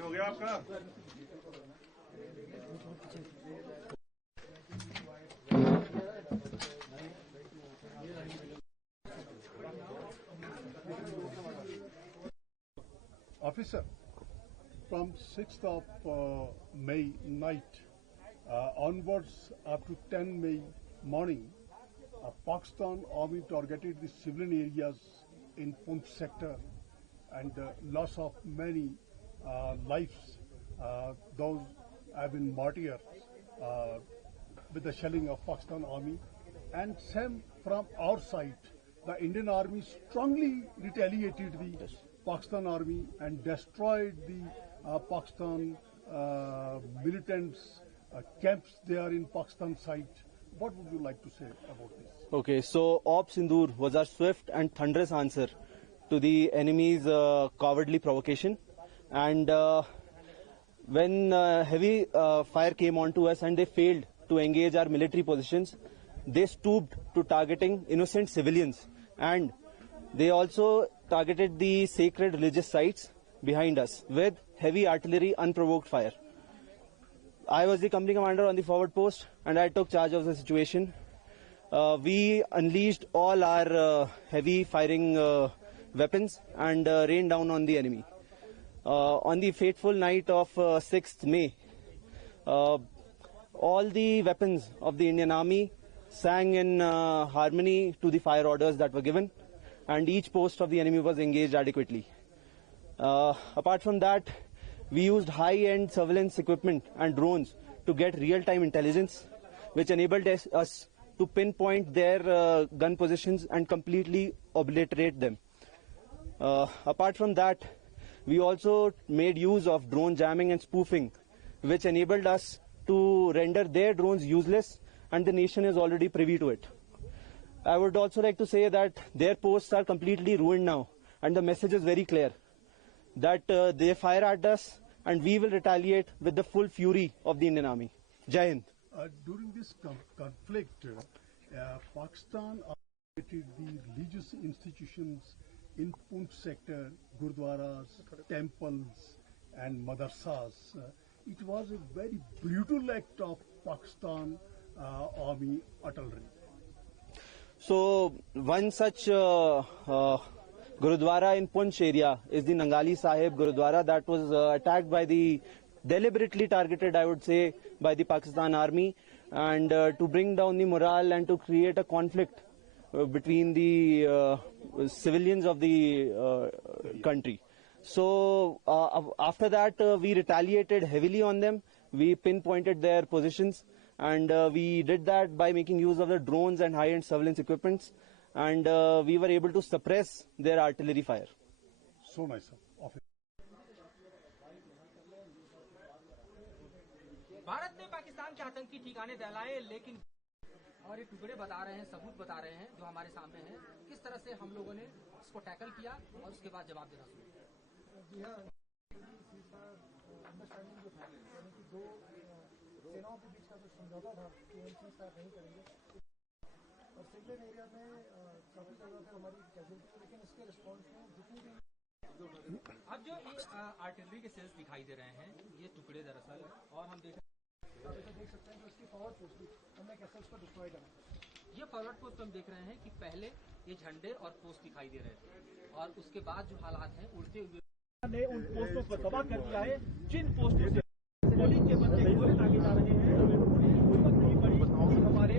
हो गया आपका? Officer, from 6th of May night onwards up to 10 May morning, Pakistan Army targeted the civilian areas in Poonch sector and loss of many lives. Those have been martyred with the shelling of Pakistan Army. And same from our side, the Indian Army strongly retaliated the Pakistan Army and destroyed the Pakistan militants camps there in Pakistan side. What would you like to say about this? Okay, so Op Sindoor was our swift and thunderous answer to the enemy's cowardly provocation. And when heavy fire came onto us and they failed to engage our military positions, they stooped to targeting innocent civilians, and they also targeted the sacred religious sites behind us with heavy artillery unprovoked fire. I was the company commander on the forward post and I took charge of the situation. We unleashed all our heavy firing weapons and rained down on the enemy. On the fateful night of 6th May, all the weapons of the Indian Army sang in harmony to the fire orders that were given, and each post of the enemy was engaged adequately. Apart from that, we used high-end surveillance equipment and drones to get real-time intelligence, which enabled us to pinpoint their gun positions and completely obliterate them. Apart from that, we also made use of drone jamming and spoofing, which enabled us to render their drones useless, and the nation is already privy to it. I would also like to say that their posts are completely ruined now, and the message is very clear that they fire at us and we will retaliate with the full fury of the Indian Army. Jai Hind. During this conflict, Pakistan operated the religious institutions in Poonch sector, gurdwaras, temples and madrasas. It was a very brutal act of Pakistan Army artillery. So one such Gurudwara in Poonch area is the Nangali Sahib Gurudwara that was attacked by the, deliberately targeted, I would say, by the Pakistan Army, and to bring down the morale and to create a conflict between the civilians of the country. So after that we retaliated heavily on them. We pinpointed their positions, and we did that by making use of the drones and high-end surveillance equipments, and we were able to suppress their artillery fire. So nice. Bharat ने पाकिस्तान के आतंकी ठिकाने दहलाए, लेकिन और ये टुकड़े बता रहे हैं, सबूत बता रहे हैं जो हमारे सामने हैं, किस तरह से हम लोगों ने इसको टैकल किया और उसके बाद जवाब देना शुरू किया। जी हाँ, अंडरस्टैंडिंग जो था, यानी कि दो सेनाओं के बीच का जो समझौता था कि हम चीज स्टार्ट नहीं करेंगे, और सिविलियन एरिया में काफी जगह पे हमारी कैजुअलिटी है, लेकिन इसके रिस्पॉन्स में जितनी भी अब जो आर्टिलरी के सेल्स दिखाई दे रहे हैं, ये टुकड़े दरअसल, और हम देख सकते हैं कि उसकी फॉरवर्ड पोस्ट भी हमने कैसे उसको डिस्ट्रॉय करा। ये फॉरवर्ड पोस्ट हम देख रहे हैं कि पहले ये झंडे और पोस्ट दिखाई दे रहे थे, और उसके बाद जो हालात हैं उल्टे हुए ने उन पोस्टों को तबाह कर दिया है, जिन पोस्टों से पुलिस के बंदे गोले दागे जा रहे हैं। हमारे